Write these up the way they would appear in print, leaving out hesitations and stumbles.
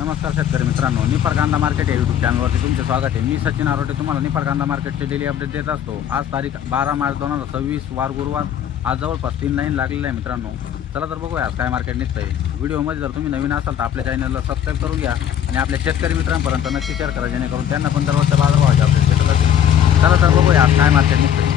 नमस्कार शेतकरी मित्रांनो, निफाड कांदा मार्केट या यूट्यूब चॅनलवरती तुमचे स्वागत आहे। मी सचिन आरोटे तुम्हाला निफाड कांदा मार्केटचे डेली अपडेट देत असतो। आज तारीख 12 मार्च 2026 वार गुरुवार। आज जवळपास 3 लाईन लागलेले आहे मित्रांनो। चला तर बघूया आज काय मार्केट निघतंय। व्हिडिओमध्ये जर तुम्ही नवीन असाल तर आपल्या चॅनलला सबस्क्राईब करून घ्या आणि आपल्या शेतकरी मित्रांपर्यंत नक्की शेअर करा, जेणेकरून त्यांना पण दररोजच्या बाजारभावाचे अपडेट भेटत असतील। चला तर बघूया आज काय मार्केट निघतंय।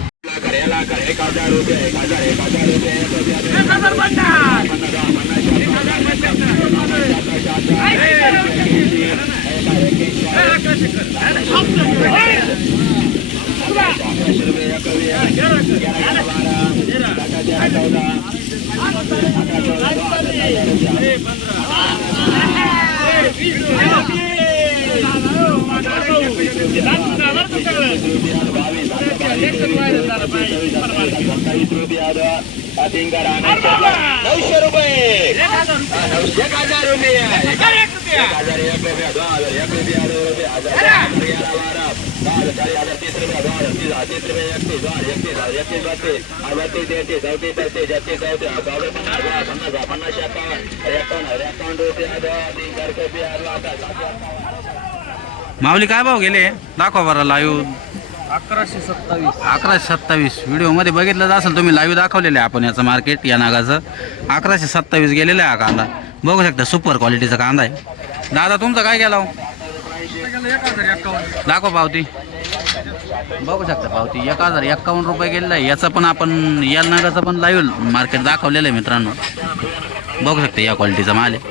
माऊली काय भाव गेले दाखवा बरं लाईव्ह। 1127 व्हिडिओमध्ये बघितलं असेल तुम्ही, लाईव्ह दाखवलेलं आहे आपण याचं मार्केट या नागाचं। 1127 गेलेलं आहे हा कांदा, बघू शकता सुपर क्वालिटीचा कांदा आहे। दादा तुमचं काय गेला दाखवा पावती, बघू शकता पावती 1051 रुपये गेलेलं आहे। याचं पण आपण या नागाचं पण लाईव्ह मार्केट दाखवलेलं आहे मित्रांनो। बघू शकता या क्वालिटीचा माल आहे,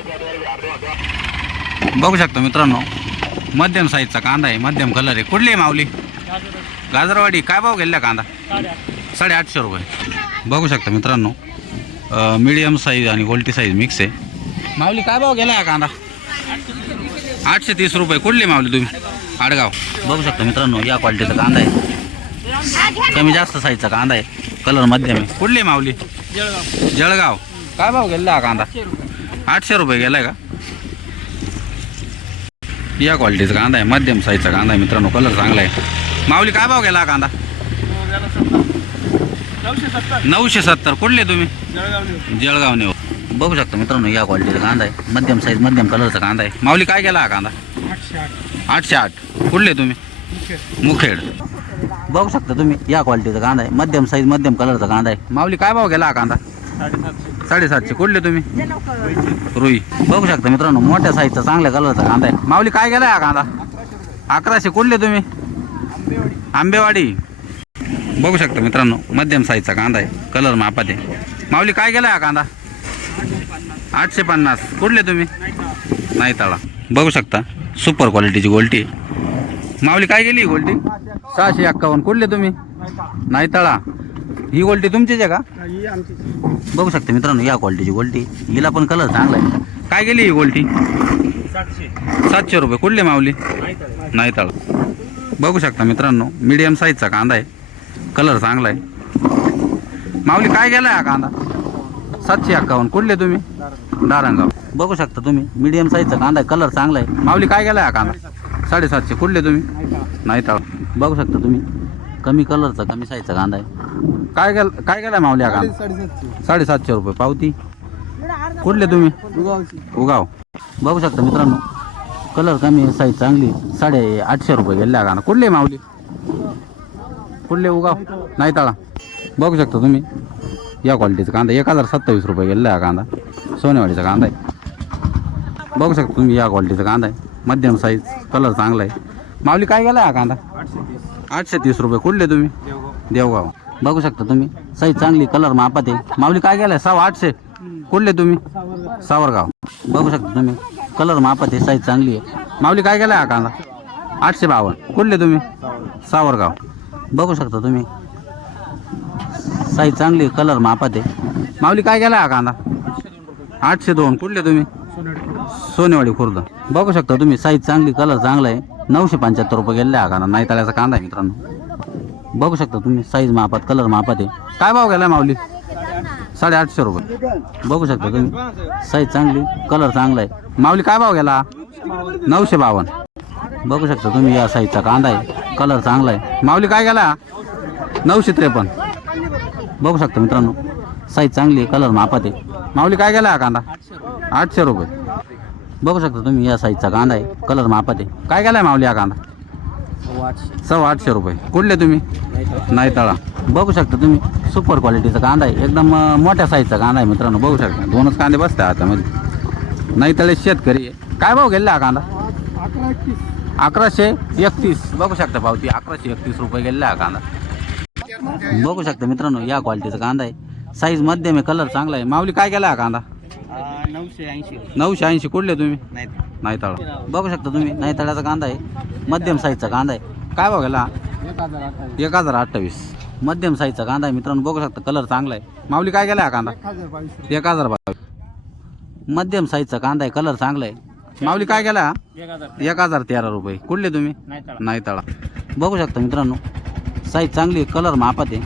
बघू शकता मित्रांनो। मध्यम साईजचा कांदा आहे, मध्यम कलर आहे। कुठली आहे माऊली? गाजरवाडी। काय भाव गेला कांदा? 850 रुपये। बघू शकता मित्रांनो, मीडियम साईज आणि क्वालिटी साईज मिक्स आहे। माऊली काय भाव गेला हा कांदा? 830 रुपये। कुठली माऊली तुम्ही? आडगाव। बघू शकता मित्रांनो या क्वालिटीचा कांदा आहे, कमी जास्त साईजचा कांदा आहे, कलर मध्यम आहे। कुठली माऊली? जळगाव। काय भाव गेला हा कांदा? 800 रुपये गेलाय का? या क्वालिटीचा कांदा आहे, मध्यम साईजचा कांदा आहे मित्रांनो, कलर चांगला आहे। माऊली काय भाव गेला कांदा? 970। कुठले तुम्ही? जळगावने। बघू शकता मित्रांनो या क्वालिटीचा कांदा आहे, मध्यम साईज मध्यम कलरचा कांदा आहे। माऊली काय गेला हा कांदा? 808। कुठले तुम्ही? मुखेड। बघू शकता तुम्ही या क्वालिटीचा कांदा आहे, मध्यम साईज मध्यम कलरचा कांदा आहे। माऊली काय भाव गेला हा कांदा? 750। कुठले तुम्ही? रुई। बघू शकता मित्रांनो मोठ्या साईजचा चांगल्या कलरचा कांदा आहे। माऊली काय गेला हा कांदा? 1100। कुठले तुम्ही? आंबेवाडी। बघू शकता मित्रांनो मध्यम साईजचा कांदा आहे, कलर मापात आहे। माऊली काय गेला हा कांदा? 850। कुठले तुम्ही? नाही तळा। बघू शकता सुपर क्वालिटीची गोल्टी। माऊली काय गेली गोल्टी? 651। कुठले तुम्ही? नाही तळा। ही गोल्टी तुमचीच आहे का? बघू शकता मित्रांनो या क्वालिटीची गोल्टी, हिला पण कलर चांगला आहे। काय गेली ही गोल्टी? 700 रुपये। कुठले माऊली? नाही तळा। बघू शकता मित्रांनो मीडियम साईजचा कांदा आहे, कलर चांगला आहे। माऊली काय गेलाय हा कांदा? 751। कुठले तुम्ही? दारंगाव। बघू शकता तुम्ही मीडियम साईजचा कांदा आहे, कलर चांगला आहे। माऊली काय गेलाय हा कांदा? 750। कुठले तुम्ही? नाही तळा। बघू शकता तुम्ही कमी कलरचा कमी साईजचा कांदा आहे। काय गेलाय माऊली हा कांदा? 750 रुपये। पावती? कुठले तुम्ही? उगाव। बघू शकता मित्रांनो कलर कमी साईज चांगली, 850 रुपये गेले हा कांदा। कुठले माऊली? कुठले? उगाव नाही तळा। बघू शकता तुम्ही या क्वालिटीचा कांदा 1027 रुपये गेलेला हा कांदा, सोनेवाडीचा कांदा आहे। बघू शकता तुम्ही या क्वालिटीचा कांदा आहे, मध्यम साईज, कलर चांगला आहे। माऊली काय गेला हा कांदा? 830 रुपये। कुठले तुम्ही? देवगाव। बघू शकता तुम्ही साईज चांगली, कलर मापात आहे। माऊली काय गेलाय? 850। कुठले तुम्ही? सावरगाव। बघू शकता तुम्ही कलर मापात आहे, साईज चांगली आहे। माऊली काय गेलाय हा कांदा? 852। कुठले तुम्ही? सावरगाव। बघू शकता तुम्ही साईज चांगली, कलर मापात आहे। माऊली काय गेला हा कांदा? 802। कुठले तुम्ही? सोनेवाडी खुर्द। बघू शकता तुम्ही साईज चांगली, कलर चांगला आहे। 975 रुपये गेले हा कांदा, नाही तळ्याचा कांदा आहे मित्रांनो। बघू शकता तुम्ही साईज मापात, कलर मापात आहे। काय भाव गेला माऊली? 850 रुपये। बघू शकता तुम्ही साईज चांगली, कलर चांगला आहे। माऊली काय भाव गेला? 952। बघू शकता तुम्ही या साईजचा कांदा आहे, कलर चांगला आहे। माऊली काय गेला? 953। बघू शकता मित्रांनो साईज चांगली आहे, कलर मापात आहे। माऊली काय गेला हा कांदा? 800 रुपये। बघू शकता तुम्ही या साईजचा कांदा आहे, कलर मापात आहे. काय गेलाय माऊली हा कांदा? 850 रुपये. कुठले तुम्ही? नाही तळा. बघू शकता तुम्ही सुपर क्वालिटीचा कांदा आहे, एकदम मोठ्या साईजचा कांदा आहे मित्रांनो. बघू शकता दोनच कांदे बसतात हातामध्ये. नाही तळे शेतकरी आहे. काय भाव गेला हा कांदा? 1131. बघू शकता पावती 1131 रुपये गेलेला हा कांदा. बघू शकता मित्रांनो या क्वालिटीचा कांदा आहे, साईज मध्यम आहे, कलर चांगला आहे. माऊली काय गेला हा कांदा? 980. कुठले तुम्ही? नाही तळा. बघू शकता तुम्ही नाही तळ्याचा कांदा आहे, मध्यम साईजचा कांदा आहे. काय भाव गेला? 1028. मध्यम साईजचा कांदा आहे मित्रांनो. बघू शकता कलर चांगला आहे. माऊली काय गेला हा कांदा? 1022. मध्यम साईजचा कांदा आहे, कलर चांगला आहे. माऊली काय गेला? 1013 रुपये. कुठले तुम्ही? नाही तळा. बघू शकता मित्रांनो साईज चांगली, कलर मापात आहे.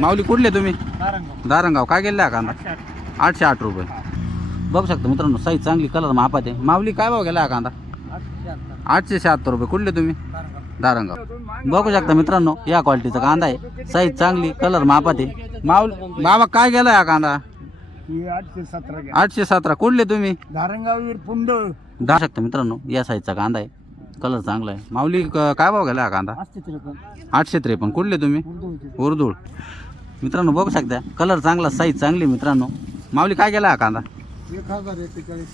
माऊली कुठले तुम्ही? दारंगाव. काय गेला हा कांदा? 808 रुपये. बघू शकता मित्रांनो साईज चांगली, कलर मापात आहे. माऊली काय भाव गेला हा कांदा? 876 रुपये. कुठले तुम्ही? दारंगाव. बघू शकता मित्रांनो या क्वालिटीचा कांदा आहे, साईज चांगली, कलर मापात आहे. बाबा काय गेला हा कांदा? 817. कुठले तुम्ही? दारू शकता मित्रांनो या साईजचा कांदा आहे, कलर चांगला आहे. माऊली काय भाव गेला हा कांदा? 853. कुठले तुम्ही? उर्दूळ. मित्रांनो बघू शकता कलर चांगला, साईज चांगली मित्रांनो. माऊली काय गेला हा कांदा?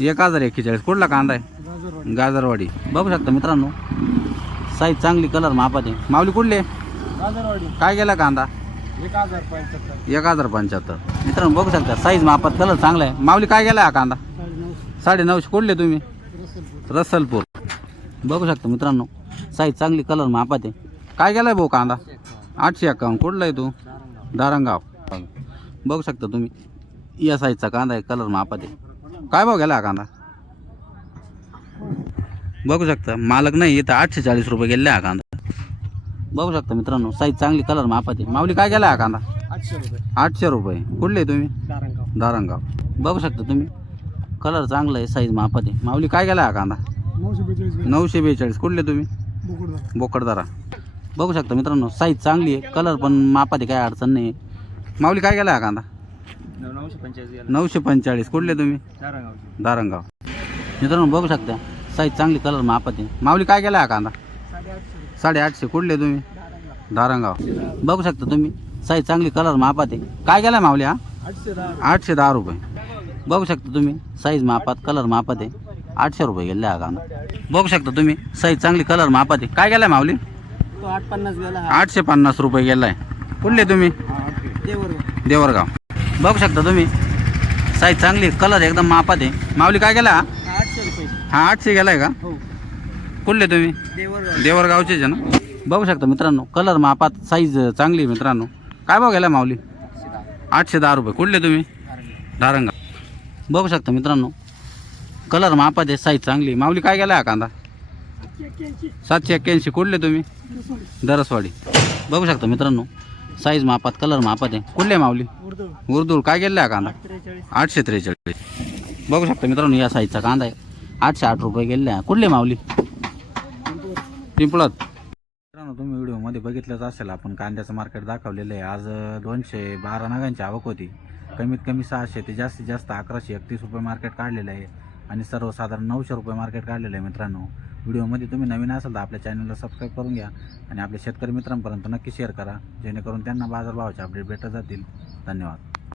1041. कुठला कांदा आहे? गाजरवाडी. बघू शकता मित्रांनो साईज चांगली, कलर मापात आहे. माऊली कुठले? काय गेला कांदा? 1075. मित्रांनो बघू शकता साईज मापात, कलर चांगला आहे. माऊली काय गेला हा कांदा? 950. कुठले तुम्ही? रसलपूर. बघू शकता मित्रांनो साईज चांगली, कलर मापात आहे. काय गेलाय भाऊ कांदा? 851. कुठला आहे तू? दारंगाव. बघू शकता तुम्ही या साईजचा कांदा आहे, कलर मापात आहे. काय भाव गेला हा कांदा? बघू शकता मालक नाही इथं 840 रुपये गेले हा कांदा. बघू शकता मित्रांनो साईज चांगली, कलर मापात आहे. माऊली काय गेला हा कांदा? 800 रुपये. कुठले तुम्ही? दारंगाव. बघू शकता तुम्ही कलर चांगला आहे, साईज मापात आहे. माऊली काय गेला हा कांदा? 942. कुठले तुम्ही? बोकडदारा. बघू शकता मित्रांनो साईज चांगली आहे, कलर पण मापात आहे, काय अडचण नाही. माऊली काय गेला हा कांदा? 945. कुठले तुम्ही? दारंगाव. मित्रांनो बघू शकता साईज चांगली, कलर मापात आहे. माऊली काय गेला हा कांदा? 850. कुठले तुम्ही? दारंगाव. बघू शकता तुम्ही साईज चांगली, कलर मापात आहे. काय गेला माऊली हा? 810 रुपये. बघू शकता तुम्ही साईज मापात, कलर मापात आहे. 800 रुपये गेले हा कांदा. बघू शकता तुम्ही साईज चांगली, कलर मापात आहे. काय गेलाय माऊली? 850 रुपये गेलाय. कुठले तुम्ही? देवरगाव. बघू शकता तुम्ही साईज चांगली, कलर एकदम मापात आहे. माऊली काय गेला? 800 रुपये. हा 800 गेलाय का? हो. कुठले तुम्ही? देवरगावचेच आहे ना? बघू शकता मित्रांनो कलर मापात, साईज चांगली आहे मित्रांनो. काय भाव गेला माऊली? 810 रुपये. कुठले तुम्ही? दारंगाव. बघू शकता मित्रांनो कलर मापात आहे, साईज चांगली. माऊली काय गेला हा कांदा? 781. कुठले तुम्ही? दरसवाडी. बघू शकता मित्रांनो साईज मापात, कलर मापात आहे. कुठले माऊली? उर्दूळ. काय गेला हा कांदा? 843. बघू शकता मित्रांनो या साईजचा कांदा आहे, 808 रुपये गेले आहे. कुठले माऊली? पिंपळत. मित्रांनो तुम्ही व्हिडिओमध्ये बघितलंच असेल, आपण कांद्याचं मार्केट दाखवलेलं आहे. आज 212 नगांची आवक होती. कमीत कमी 600 ते जास्तीत जास्त 1131 रुपये मार्केट काढलेलं आहे आणि सर्वसाधारण 900 रुपये मार्केट काढलेलं आहे. मित्रांनो व्हिडिओमध्ये तुम्ही नवीन असाल तर आपल्या चॅनलला सबस्क्राईब करून घ्या आणि आपल्या शेतकरी मित्रांपर्यंत नक्की शेअर करा, जेणेकरून त्यांना बाजारभावाचे अपडेट भेटत जातील. धन्यवाद.